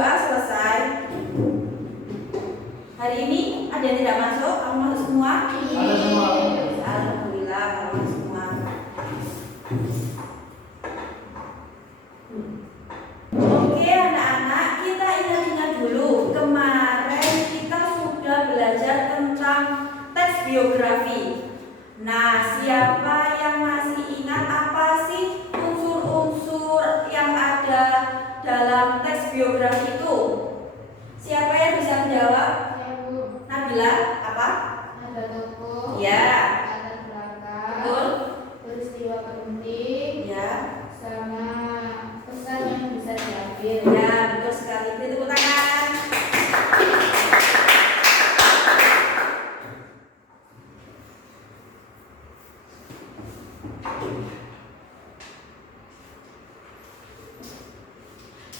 A selesai. Hari ini ada yang tidak masuk? Kamu masuk semua? Ada semua. Alhamdulillah kamu masuk semua. Oke anak-anak, kita ingat-ingat dulu. Kemarin kita sudah belajar tentang teks biografi. Nah, siapa yang masih ingat apa sih unsur-unsur yang ada dalam teks biografi itu? Siapa yang bisa menjawab? Nabila, apa? Ada tokoh, Ya. ada belakang, Betul. peristiwa penting, Ya. sama pesan yang bisa diambil. Ya, betul sekali. Beri tepuk tangan.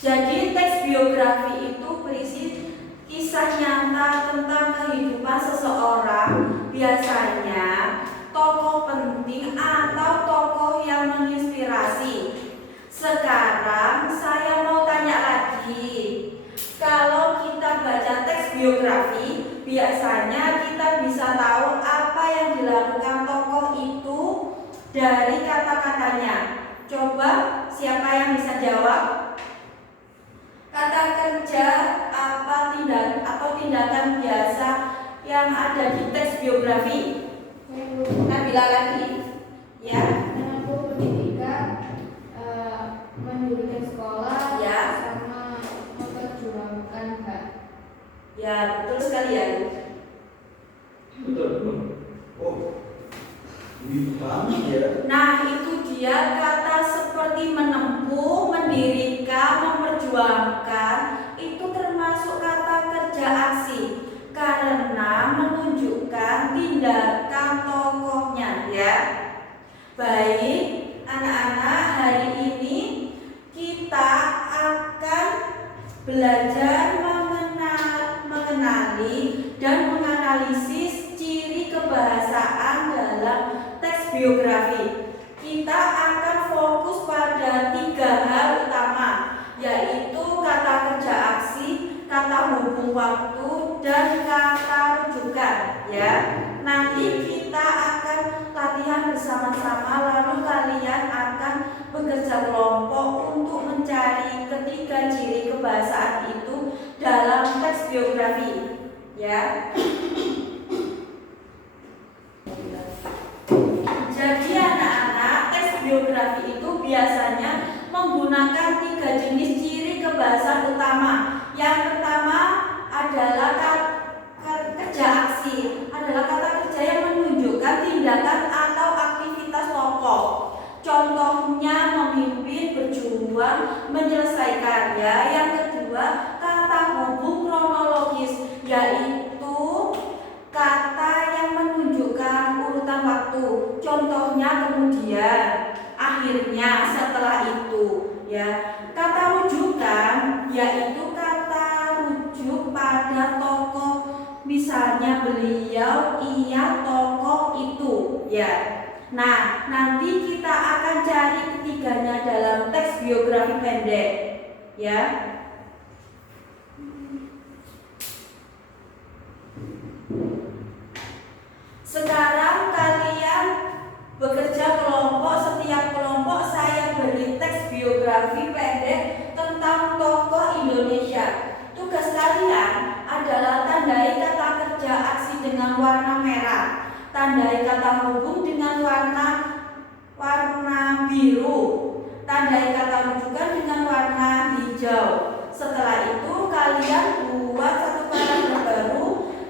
Jadi teks biografi itu berisi kisah nyata tentang kehidupan seseorang, biasanya tokoh penting atau tokoh yang menginspirasi. Sekarang saya mau tanya lagi, kalau kita baca teks biografi, biasanya kita bisa tahu apa yang dilakukan tokoh itu dari kata-katanya. Coba siapa yang bisa jawab? Kata kerja apa tindakan biasa yang ada di teks biografi? Nabila lagi, ya. Menempuh pendidikan, mendirikan sekolah, Ya. sama memperjuangkan hak. Ya, betul sekali ya. Betul. Oh, ini banget ya. Nah, itu dia kata seperti menempuh, mendirikan, memperjuangkan, itu termasuk kata kerja aksi karena menunjukkan tindakan tokohnya, ya. Baik, anak-anak, hari ini kita akan belajar mengenali dan menganalisis ciri kebahasaan dalam teks biografi. Kita akan fokus pada 3 hal utama, yaitu kata kerja aksi, kata hubung waktu, dan kata rujukan, ya. Nanti kita akan latihan bersama-sama, lalu kalian akan bekerja kelompok untuk mencari ketiga ciri kebahasaan itu dalam teks biografi, ya. Jadi anak-anak, teks biografi itu biasanya menggunakan 3 jenis ciri kebahasaan utama. Yang pertama adalah kerja aksi, adalah kata kerja yang menunjukkan tindakan atau aktivitas tokoh. Contohnya memimpin, berjuang, menyelesaikan, ya. Yang kedua, kata hubung kronologis, yaitu kata yang menunjukkan urutan waktu. Contohnya kemudian, akhirnya, setelah itu, ya. Kata rujukan yaitu kata rujuk pada tokoh, misalnya beliau, ia, tokoh itu, ya. Nah, nanti kita akan cari ketiganya dalam teks biografi pendek, ya. Sekarang kalian bekerja kelompok, setiap kelompok saya beri teks biografi pendek tentang tokoh Indonesia. Tugas kalian adalah tandai kata kerja aksi dengan warna merah, tandai kata hubung dengan warna biru, tandai kata rujukan dengan warna hijau. Setelah itu kalian buat satu paragraf baru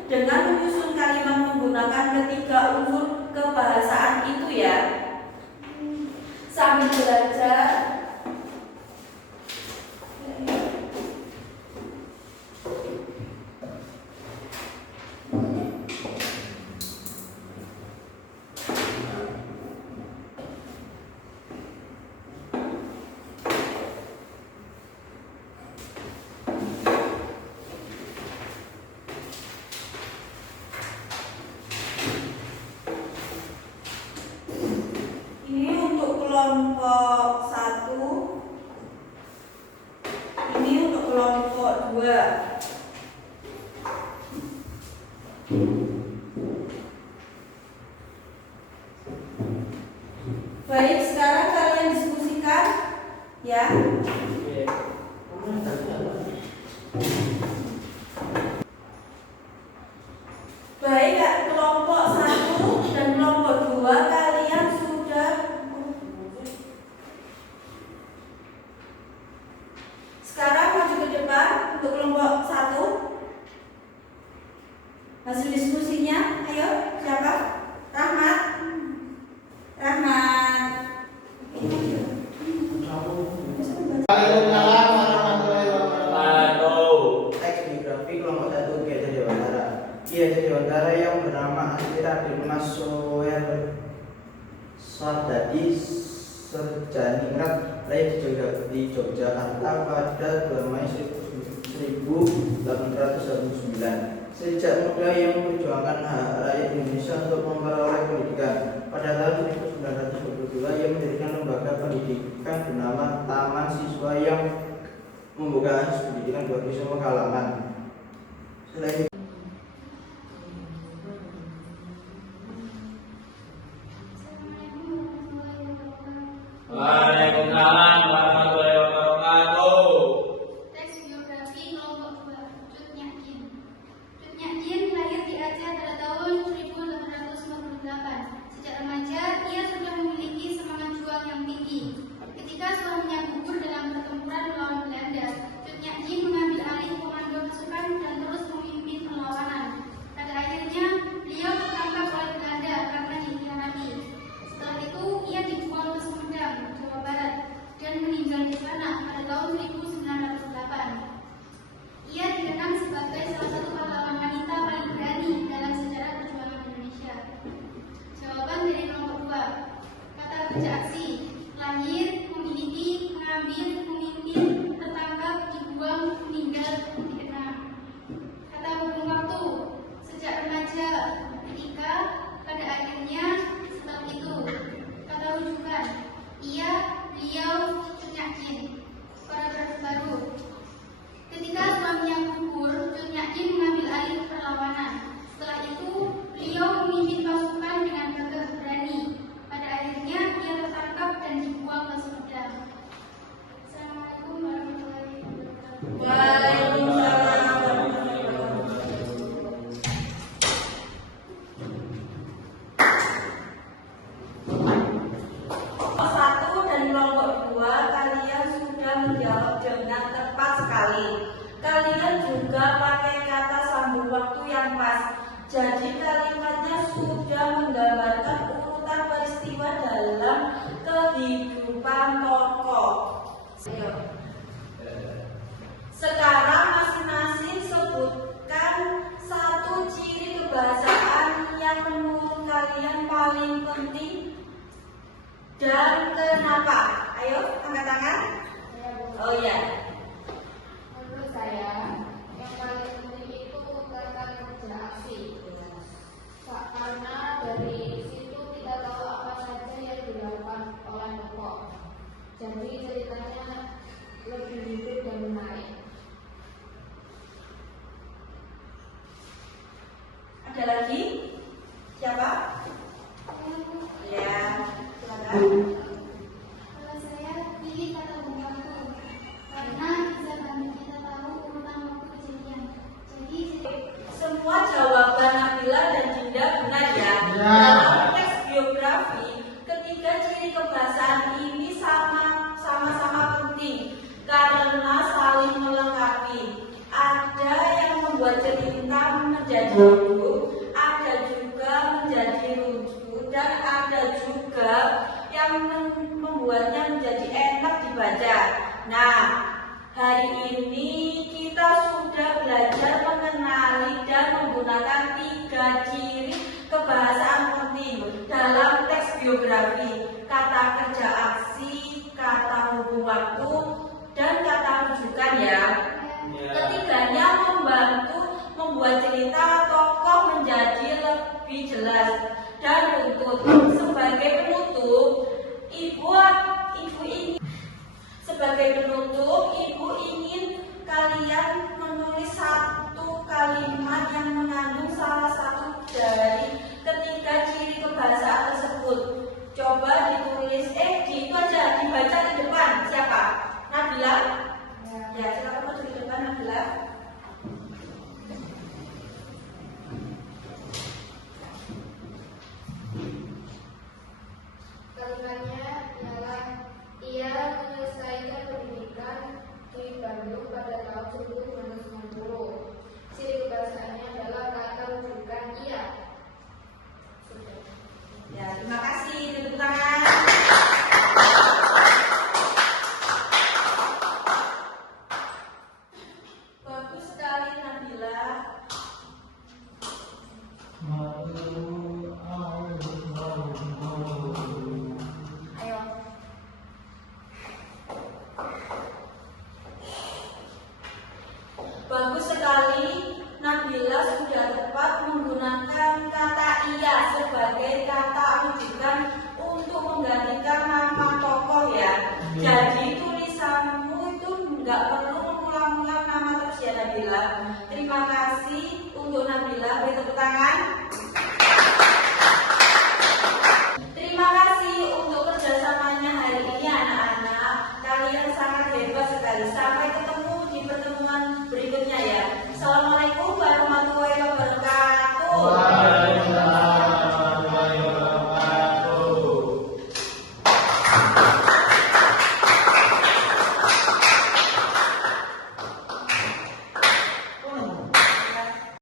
dengan menyusun kalimat menggunakan ketiga unsur kebahasaan itu, ya. Sambil belajar, ini untuk kelompok 1, ini untuk kelompok kelompok 2. Baik, sekarang kalian diskusikan ya. Baik, kelompok 1 dan kelompok 2 kalian sudah. Sekarang maju ke depan untuk kelompok 1. Hasil diskusinya, ayo siapa? Rahmat. Teks biografi kelompok 1 Ki Hajar Dewantara. Ki Hajar Dewantara yang bernama asli Raden Mas Soer Sardadi Serjaningrat lahir di Yogyakarta pada 2 Mei 1829. Sejak muda ia memperjuangkan hak rakyat Indonesia untuk memperoleh pendidikan. Pada tahun 1922 ia mendirikan lembaga pendidikan bernama Taman Siswa yang membuka akses pendidikan bagi semua kalangan. Selain itu, Waalaikumsalam warahmatullahi wabarakatuh. Teks biografi kelompok 2. Cut Nyak Dien. Cut Nyak Dien lahir di Aceh pada tahun 1858. Sejak remaja, ia sudah memiliki semangat juang yang tinggi. Ketika suaminya gugur dalam pertempuran melawan Belanda, Cut Nyak Dien mengambil alih komando pasukan dan terus memimpin perlawanan. Pada akhirnya, beliau tertangkap oleh Belanda karena dikhianati. Setelah itu, ia dibuang ke Sumedang, Jawa Barat, dan meninggal di sana pada tahun 1908. Ia dikenang sebagai salah satu pahlawan wanita paling berani dalam sejarah perjuangan Indonesia. Jawaban dari kelompok 2. Kata kerja aksi: lahir, memiliki, mengambil, memimpin, tertangkap, dibuang, meninggal, dikenang. Kata hubung waktu: sejak remaja, ketika, pada akhirnya, setelah itu. Kata rujukan: ia, beliau, Cut Nyak Dien. Paragraf baru: ketika suaminya gugur, Cut Nyak Dien mengambil alih perlawanan. Setelah itu, beliau memimpin pasukan dengan gagah berani. Pada akhirnya, ia tertangkap dan dibuang ke Sumedang. Assalamualaikum warahmatullahi wabarakatuh. Waalaikumsalam. Kelompok 1 dan kelompok 2 kalian sudah menjawab dengan tepat sekali. Kalian juga pakai kata sambung waktu yang pas. Jadi kalimatnya sudah menggambarkan urutan peristiwa dalam kehidupan tokoh. Ayo. Sekarang masing-masing sebutkan satu ciri kebahasaan yang menurut kalian paling penting dan kenapa? Ayo, angkat tangan. Oh ya. Menurut saya, yang paling penting itu kata kerja aksi. Karena dari situ kita tahu apa saja yang dilakukan oleh tokoh. Jadi ceritanya lebih hidup dan menarik. Ada lagi? Siapa? Ya, silakan. Kalau saya pilih kata waktu, karena bisa bantu kita tahu urutan waktu kejadian. Jadi Semua jawaban Nabila dan Dinda benar ya. Dalam teks biografi, ketiga ciri kebahasaan ini sama-sama penting karena saling melengkapi. Ada yang membuat cerita menjadi hidup, ada juga menjadi lucu, dan ada juga yang membuatnya menjadi enak dibaca. Nah, hari ini kita sudah belajar mengenali dan menggunakan 3 ciri kebahasaan penting dalam teks biografi: kata kerja aksi, kata hubung waktu, dan kata rujukan ya. Ketiganya membantu membuat cerita tokoh menjadi lebih jelas dan runtut. Sebagai penutup, Ibu ingin kalian yang mengandung salah satu dari ketiga ciri kebahasaan tersebut. Coba ditulis, gitu aja, dibaca di depan. Siapa? Nabila? Ya, silakan maju di depan, Nabila. Kalimatnya ialah ia menyelesaikan pendidikan di Bandung pada tahun 1990. Ciri kebahasaannya adalah kata rujukan ia. Ya, terima kasih. Tepuk tangan. Bagus sekali Nabila. Ayo. Bagus sekali, Nabila sudah tepat menggunakan kata iya sebagai kata rujukan untuk menggantikan nama tokoh ya. Jadi tulisanmu itu nggak perlu mengulang-ulang nama terus ya Nabila. Terima kasih untuk Nabila, beri tepuk tangan.